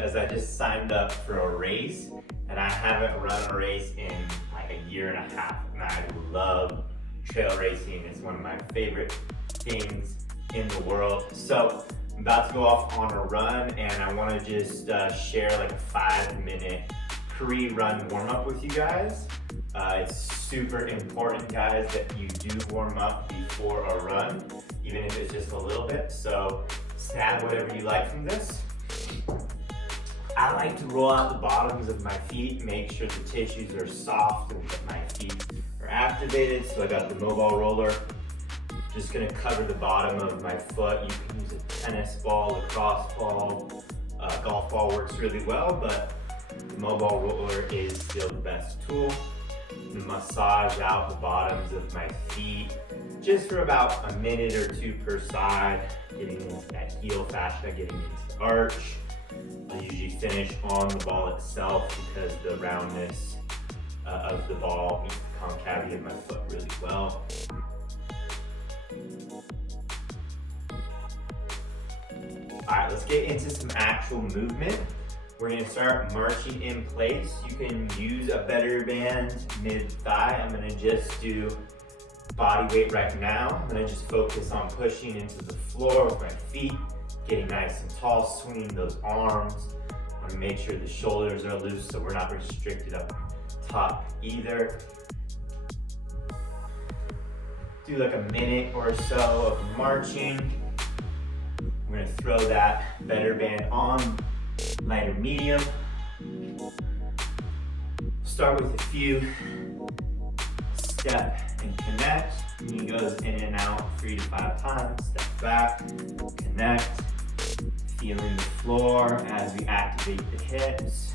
because I just signed up for a race and I haven't run a race in like a year and a half. And I love trail racing. It's one of my favorite things in the world. So I'm about to go off on a run and I want to just share like a 5-minute pre-run warm-up with you guys. It's super important, guys, that you do warm up before a run, even if it's just a little bit. So snap whatever you like from this. I like to roll out the bottoms of my feet, make sure the tissues are soft and that my feet are activated. So I got the mobile roller. Just gonna cover the bottom of my foot. You can use a tennis ball, lacrosse ball, golf ball works really well, but the mobile roller is still the best tool. Massage out the bottoms of my feet just for about a minute or two per side, getting into that heel fascia, getting into the arch. I usually finish on the ball itself because the roundness of the ball meets the concavity of my foot really well. All right, let's get into some actual movement. We're gonna start marching in place. You can use a better band mid-thigh. I'm gonna just do body weight right now. I'm gonna just focus on pushing into the floor with my feet, getting nice and tall, swinging those arms. I wanna make sure the shoulders are loose so we're not restricted up top either. Do like a minute or so of marching. We're gonna throw that better band on. Lighter medium. Start with a few step and connect. Knee goes in and out 3 to 5 times. Step back, connect. Feeling the floor as we activate the hips.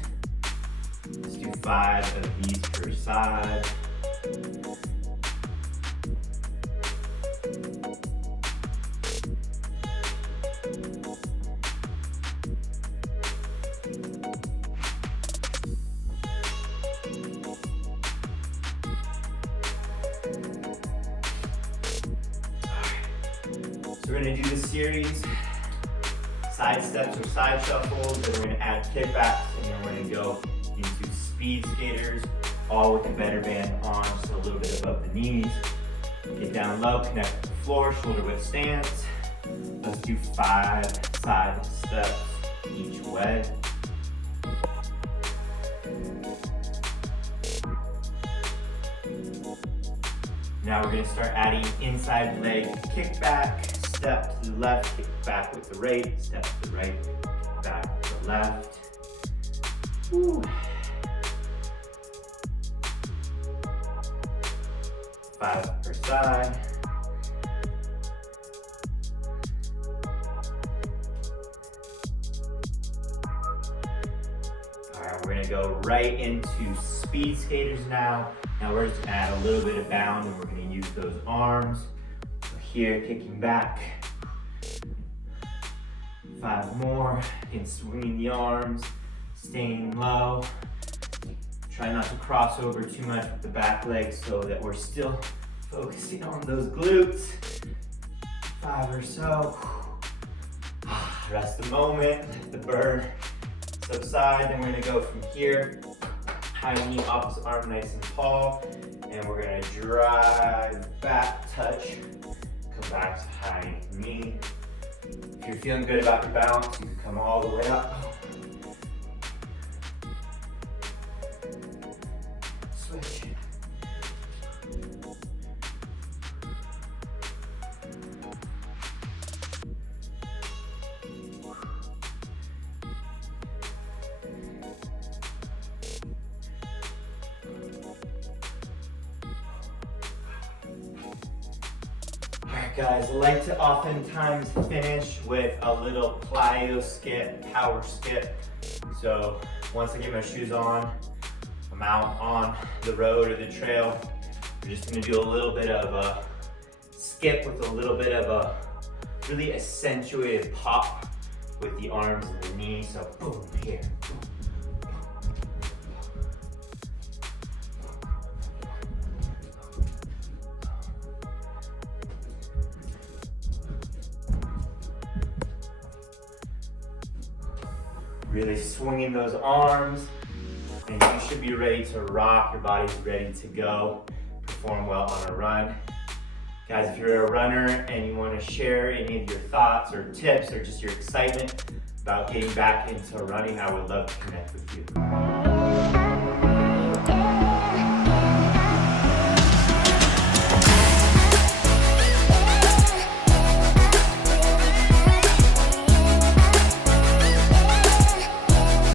Let's do 5 of these per side. So we're gonna do the series, side steps or side shuffles, then we're gonna add kickbacks, and then we're gonna go into speed skaters, all with the better band on, just a little bit above the knees. Get down low, connect with the floor, shoulder width stance. Let's do 5 side steps each way. Now we're gonna start adding inside leg kickback. Step to the left, kick back with the right, step to the right, back to the left. Woo. 5 per side. All right, we're gonna go right into speed skaters now. Now we're just gonna add a little bit of bound and we're gonna use those arms. Here, kicking back. 5 more. Again, swinging the arms, staying low. Try not to cross over too much with the back leg so that we're still focusing on those glutes. 5 or so. Rest a moment, let the burn subside. Then we're gonna go from here. High knee, opposite arm nice and tall. And we're gonna drive back, touch. Come back to high knee. If you're feeling good about your balance, you can come all the way up. Switch. Guys, I like to oftentimes finish with a little Plyo Skip, power skip. So once I get my shoes on, I'm out on the road or the trail. We're just gonna do a little bit of a skip with a little bit of a really accentuated pop with the arms and the knees. So boom, here, boom. really swinging those arms, and you should be ready to rock. Your body's ready to go, perform well on a run. Guys, if you're a runner and you want to share any of your thoughts or tips or just your excitement about getting back into running, I would love to connect with you.